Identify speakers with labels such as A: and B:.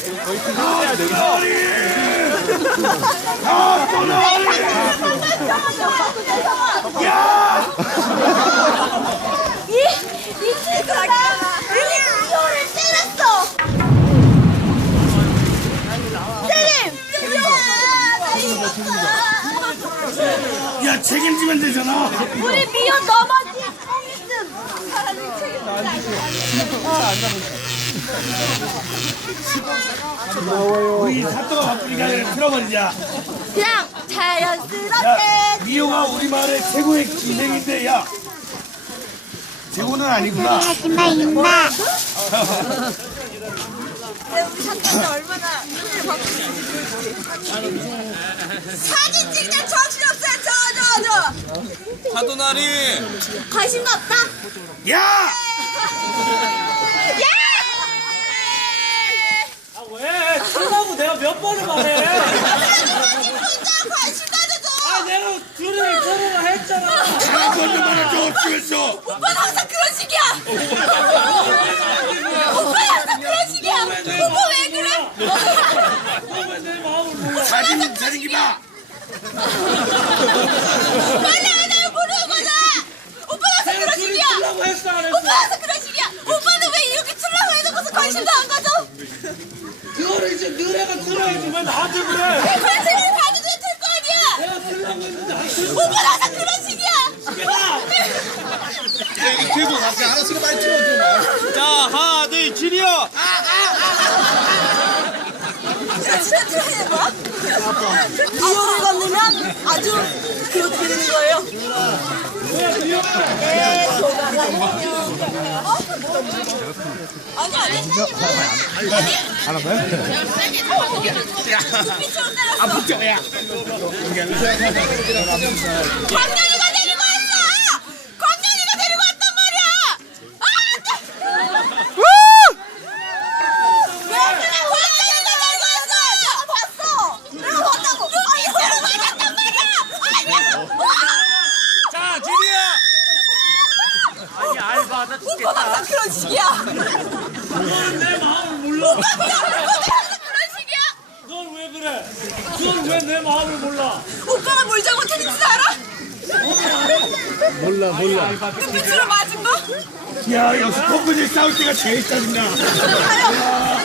A: 이 친구가 우리 이호를 때렸어. 선생님,
B: 야, 책임지면 되잖아.
A: 우리 미호 넘어진 뽕있음. 사람을
B: 우리 사또가 바쁘니까 그냥 틀어버리자.
A: 그냥 자연스럽게.
B: 미호가 우리 마을의 최고의 기생인데, 야. 최고는 아니구나.
A: 하지마 임마. 우리 사또는 얼마나 힘을 받고 있는지. 사진 찍자 정신없어요. 저.
C: 사도나리
A: 관심도 없다.
B: 야!
A: 예!
D: 왜? 틀라고 내가 몇 번을 말해?
A: 혼자 관심 가져줘.
D: 아 내가 들으라 했잖아.
B: 한 번도 말할게 없으면서.
A: 오빠는 항상 그런 식이야. 오빠는 항상 그런 식이야. 오빠 왜 그래?
D: 왜 내 마음을 몰라?
B: 사진 기봐.
A: 빨리 날 모르는 거잖아. 오빠 항상 그런 식이야.
D: 틀라고 했어 안 했어?
A: 오빠 항상 그런 식이야. 오빠는 왜 이렇게 틀라고 해놓고서 관심도 안 가져?
D: 그거를 이제 너네가 틀어야지 왜 나한테 그래?
A: 관심을 가져줘야 될 거 아니야.
D: 내가 틀라고 했는데 안 틀어.
A: 오빠는 항상 그런 식이야.
C: 여기 들고 갈게. 알았으니까 빨리 틀어줘. 자 하나 둘 지리요.
A: 야, 진짜 틀어야 뭐? 이호를 건너면 아주 그렇게 되는 거예요. 네, 소가가 어? 아니. 아,
C: 붙여 야.
A: 광년이가 데리고 왔어! 광년이가 데리고 왔단 말이야! 아, 안 돼! 왜 그래? 광년이가 데리고 왔어! 내가 봤다고! 아, 이거를 맞았단 말이야! 아니야!
C: 자 지리야.
D: 아니 알바 나
A: 오빠 항상 그런 식이야!
D: 넌 내 마음을 몰라.
A: 오빠 항상 그런 식이야!
D: 넌 왜 그래? 넌 왜 내 마음을 몰라?
A: 오빠가 뭘 잘못했는지 알아? 몰라. 눈빛으로 맞은 거?
B: 야, 역시 커플이 싸울 때가 제일 짜증나.
A: 아유,